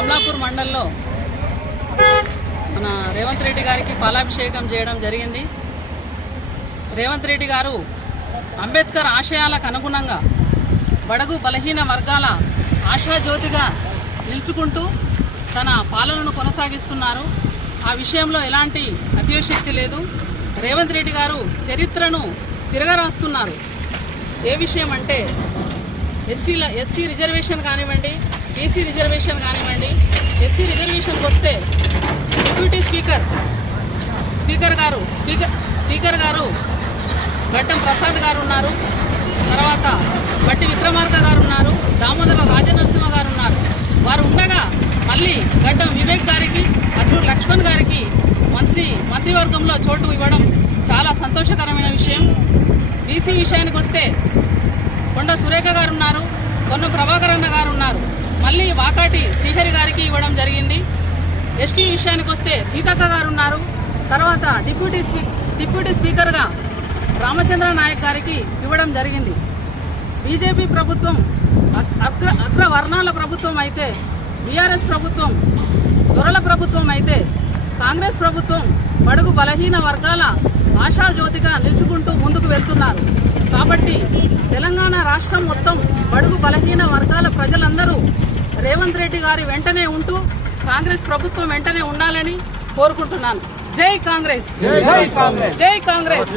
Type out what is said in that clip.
కమలాపూర్ మండల్లో మన రేవంత్ రెడ్డి గారికి పాలాభిషేకం చేయడం జరిగింది. రేవంత్ రెడ్డి గారు అంబేద్కర్ ఆశయాలకు అనుగుణంగా బడుగు బలహీన వర్గాల ఆశాజ్యోతిగా నిలుచుకుంటూ తన పాలనను కొనసాగిస్తున్నారు. ఆ విషయంలో ఎలాంటి అతిశక్తి లేదు. రేవంత్ రెడ్డి గారు చరిత్రను తిరగరాస్తున్నారు. ఏ విషయం అంటే ఎస్సీ రిజర్వేషన్ కానివ్వండి, బీసీ రిజర్వేషన్ కానివ్వండి. ఎస్సీ రిజర్వేషన్కి వస్తే డిప్యూటీ స్పీకర్ గారు గడ్డం ప్రసాద్ గారు ఉన్నారు, తర్వాత బట్టి విక్రమార్క గారు ఉన్నారు, దామోదర రాజనరసింహ గారు ఉన్నారు. వారు ఉండగా మళ్ళీ గడ్డం వివేక్ గారికి, అల్లూరు లక్ష్మణ్ గారికి మంత్రివర్గంలో చోటు ఇవ్వడం చాలా సంతోషకరమైన విషయం. బీసీ విషయానికి వస్తే కొండ సురేఖ గారు ఉన్నారు, కొన్న ప్రభాకర్ అన్న గారు ఉన్నారు, మళ్ళీ వాకాటి శ్రీహరి గారికి ఇవ్వడం జరిగింది. ఎస్టీ విషయానికి వస్తే సీతక్క గారు ఉన్నారు, తర్వాత డిప్యూటీ స్పీకర్గా రామచంద్ర నాయక్ గారికి ఇవ్వడం జరిగింది. బీజేపీ ప్రభుత్వం అగ్రవర్ణాల ప్రభుత్వం అయితే, బీఆర్ఎస్ ప్రభుత్వం దొరల ప్రభుత్వం అయితే, కాంగ్రెస్ ప్రభుత్వం బడుగు బలహీన వర్గాల ఆశాజ్యోతిగా నిలుచుకుంటూ ముందుకు వెళ్తున్నారు. కాబట్టి తెలంగాణ రాష్ట్రం మొత్తం బడుగు బలహీన వర్గాల ప్రజలందరూ రేవంత్ రెడ్డి గారి వెంటనే ఉంటూ కాంగ్రెస్ ప్రభుత్వం వెంటనే ఉండాలని కోరుకుంటున్నాను. జై కాంగ్రెస్, జై కాంగ్రెస్, జై కాంగ్రెస్.